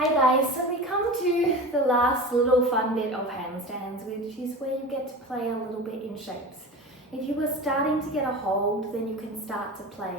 Hi guys, so we come to the last little fun bit of handstands, which is where you get to play a little bit in shapes. If you were starting to get a hold, then you can start to play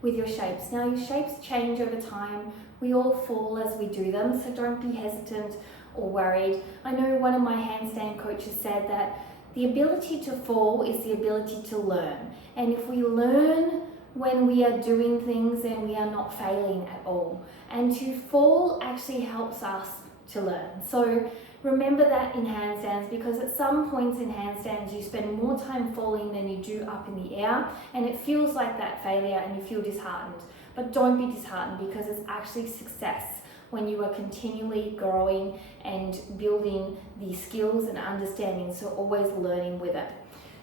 with your shapes. Now your shapes change over time. We all fall as we do them, so don't be hesitant or worried. I know one of my handstand coaches said that the ability to fall is the ability to learn. And if we learn when we are doing things, then we are not failing at all. And to fall actually helps us to learn. So remember that in handstands, because at some points in handstands you spend more time falling than you do up in the air, and it feels like that failure and you feel disheartened. But don't be disheartened, because it's actually success when you are continually growing and building the skills and understanding, so always learning with it.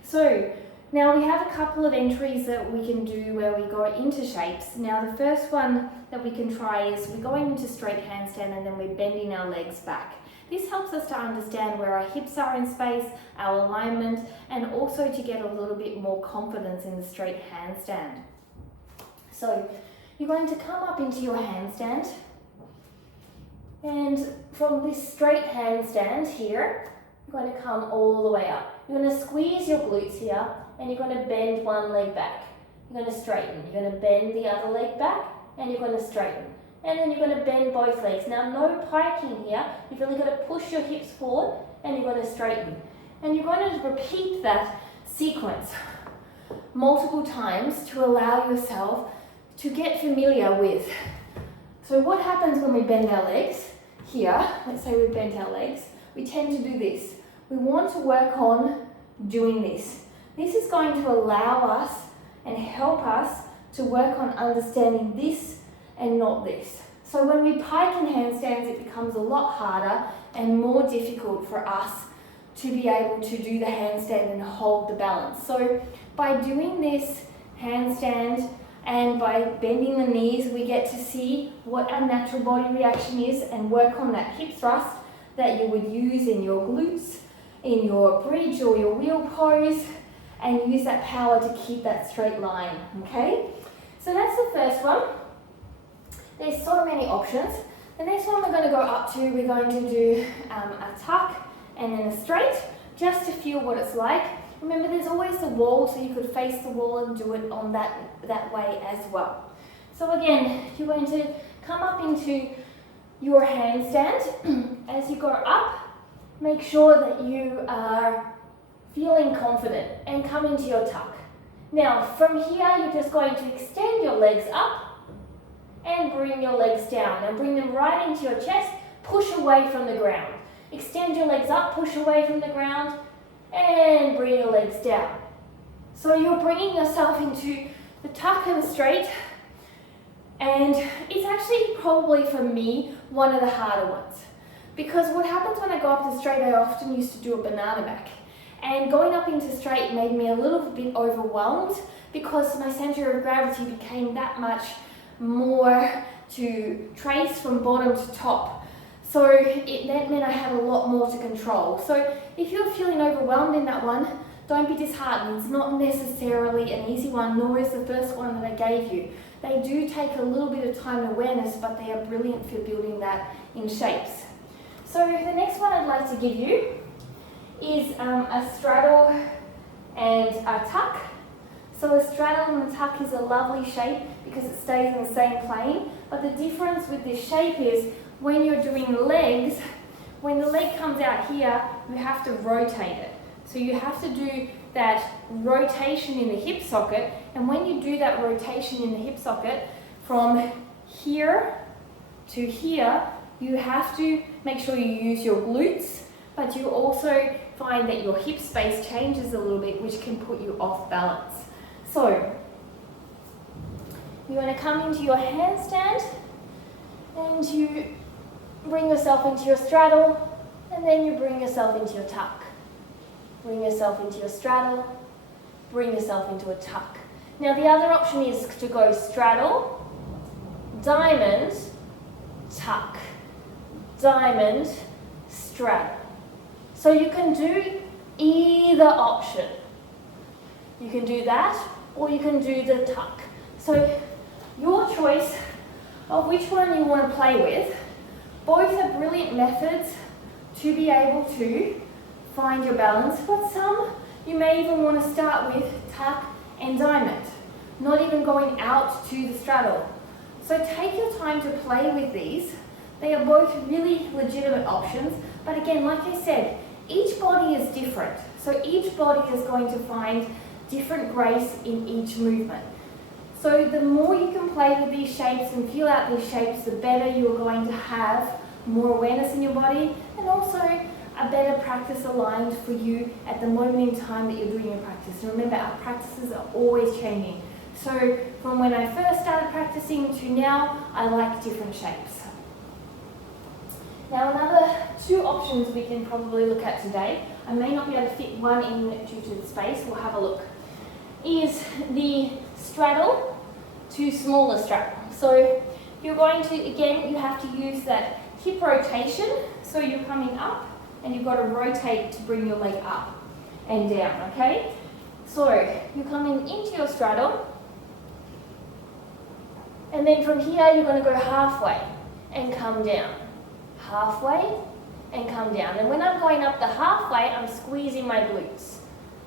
So now we have a couple of entries that we can do where we go into shapes. Now the first one that we can try is we're going into straight handstand and then we're bending our legs back. This helps us to understand where our hips are in space, our alignment, and also to get a little bit more confidence in the straight handstand. So you're going to come up into your handstand, and from this straight handstand here, you're going to come all the way up. You're going to squeeze your glutes here, and you're going to bend one leg back. You're going to straighten. You're going to bend the other leg back, and you're going to straighten. And then you're going to bend both legs. Now, no piking here. You've only got to push your hips forward, and you're going to straighten. And you're going to repeat that sequence multiple times to allow yourself to get familiar with. So what happens when we bend our legs? Here, let's say we bent our legs, we tend to do this. We want to work on doing this. This is going to allow us and help us to work on understanding this and not this. So when we pike in handstands, it becomes a lot harder and more difficult for us to be able to do the handstand and hold the balance. So by doing this handstand and by bending the knees, we get to see what our natural body reaction is and work on that hip thrust that you would use in your glutes, in your bridge or your wheel pose, and use that power to keep that straight line, okay? So that's the first one. There's so many options. The next one we're going to go up to, we're going to do a tuck and then a straight, just to feel what it's like. Remember, there's always the wall, so you could face the wall and do it on that way as well. So again, you're going to come up into your handstand. As you go up, make sure that you are feeling confident and come into your tuck. Now, from here, you're just going to extend your legs up and bring your legs down. And bring them right into your chest, push away from the ground. Extend your legs up, push away from the ground, and bring your legs down. So you're bringing yourself into the tuck and the straight, and it's actually probably for me one of the harder ones, because what happens when I go up the straight, I often used to do a banana back, and going up into straight made me a little bit overwhelmed because my center of gravity became that much more to trace from bottom to top. So that meant I had a lot more to control. So if you're feeling overwhelmed in that one, don't be disheartened. It's not necessarily an easy one, nor is the first one that I gave you. They do take a little bit of time and awareness, but they are brilliant for building that in shapes. So the next one I'd like to give you is a straddle and a tuck. So a straddle and a tuck is a lovely shape because it stays in the same plane, but the difference with this shape is when you're doing legs, when the leg comes out here, you have to rotate it. So you have to do that rotation in the hip socket, and when you do that rotation in the hip socket from here to here, you have to make sure you use your glutes, but you also find that your hip space changes a little bit, which can put you off balance. So you want to come into your handstand, and you bring yourself into your straddle, and then you bring yourself into your tuck. Bring yourself into your straddle, bring yourself into a tuck. Now the other option is to go straddle, diamond, tuck, diamond, straddle. So you can do either option. You can do that, or you can do the tuck. So your choice of which one you want to play with Both are brilliant methods to be able to find your balance, but some you may even want to start with tuck and diamond, not even going out to the straddle. So take your time to play with these. They are both really legitimate options, but again, like I said, each body is different. So each body is going to find different grace in each movement. So the more you can play with these shapes and feel out these shapes, the better you're going to have more awareness in your body, and also a better practice aligned for you at the moment in time that you're doing your practice. And remember, our practices are always changing. So from when I first started practicing to now, I like different shapes. Now another two options we can probably look at today, I may not be able to fit one in due to the space, we'll have a look, is the straddle to smaller straddle. So you're going to, again, you have to use that hip rotation, so you're coming up and you've got to rotate to bring your leg up and down, okay? So you're coming into your straddle, and then from here you're going to go halfway and come down. Halfway and come down. And when I'm going up the halfway, I'm squeezing my glutes.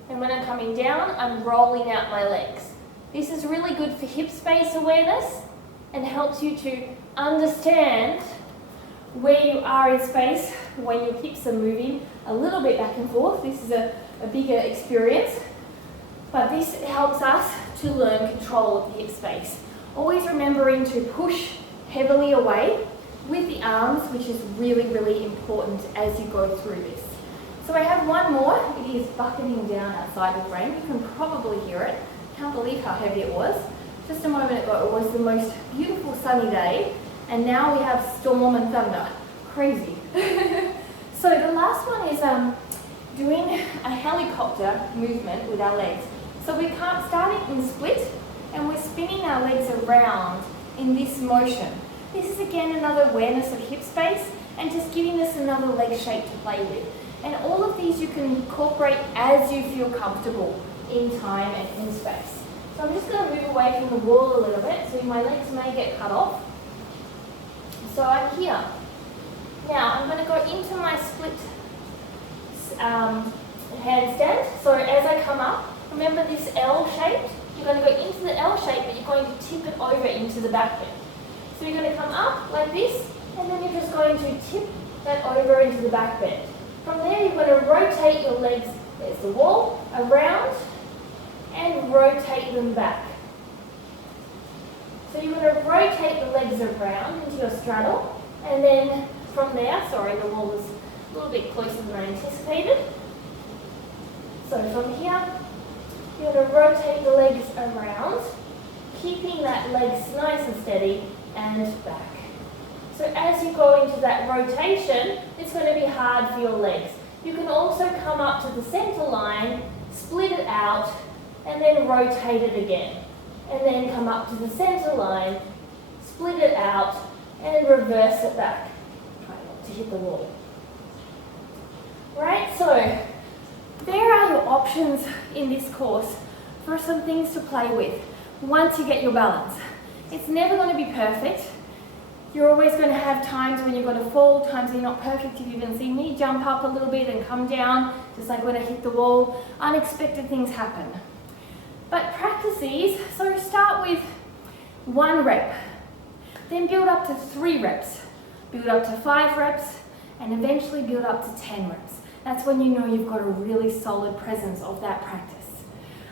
And when I'm coming down, I'm rolling out my legs. This is really good for hip space awareness and helps you to understand where you are in space when your hips are moving a little bit back and forth. This is a bigger experience, but this helps us to learn control of the hip space. Always remembering to push heavily away with the arms, which is really, really important as you go through this. So I have one more. It is bucketing down outside with rain. You can probably hear it. Can't believe how heavy it was. Just a moment ago, it was the most beautiful sunny day, and now we have storm and thunder. Crazy. So the last one is doing a helicopter movement with our legs. So we can't start it in split, and we're spinning our legs around in this motion. This is again another awareness of hip space and just giving us another leg shape to play with. And all of these you can incorporate as you feel comfortable in time and in space. So I'm just going to move away from the wall a little bit, so my legs may get cut off. So I'm here. Now I'm going to go into my split handstand. So as I come up, remember this L shape? You're going to go into the L shape, but you're going to tip it over into the back bend. So you're going to come up like this, and then you're just going to tip that over into the back bend. From there, you're going to rotate your legs, there's the wall, around, and rotate them back. So you're going to rotate the legs around into your straddle, and then from there, sorry, the wall was a little bit closer than I anticipated. So from here, you're going to rotate the legs around, keeping that leg nice and steady, and back. So as you go into that rotation, it's going to be hard for your legs. You can also come up to the center line, split it out, and then rotate it again. And then come up to the center line, split it out, and reverse it back. Try not to hit the wall. Right, so there are your options in this course for some things to play with once you get your balance. It's never going to be perfect. You're always going to have times when you're going to fall, times when you're not perfect. You've even seen me jump up a little bit and come down, just like when I hit the wall. Unexpected things happen. But practice these. So start with 1 rep, then build up to 3 reps, build up to 5 reps, and eventually build up to 10 reps. That's when you know you've got a really solid presence of that practice.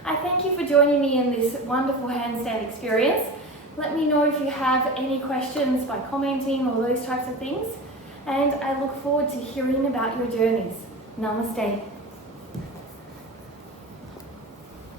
I thank you for joining me in this wonderful handstand experience. Let me know if you have any questions by commenting or those types of things. And I look forward to hearing about your journeys. Namaste.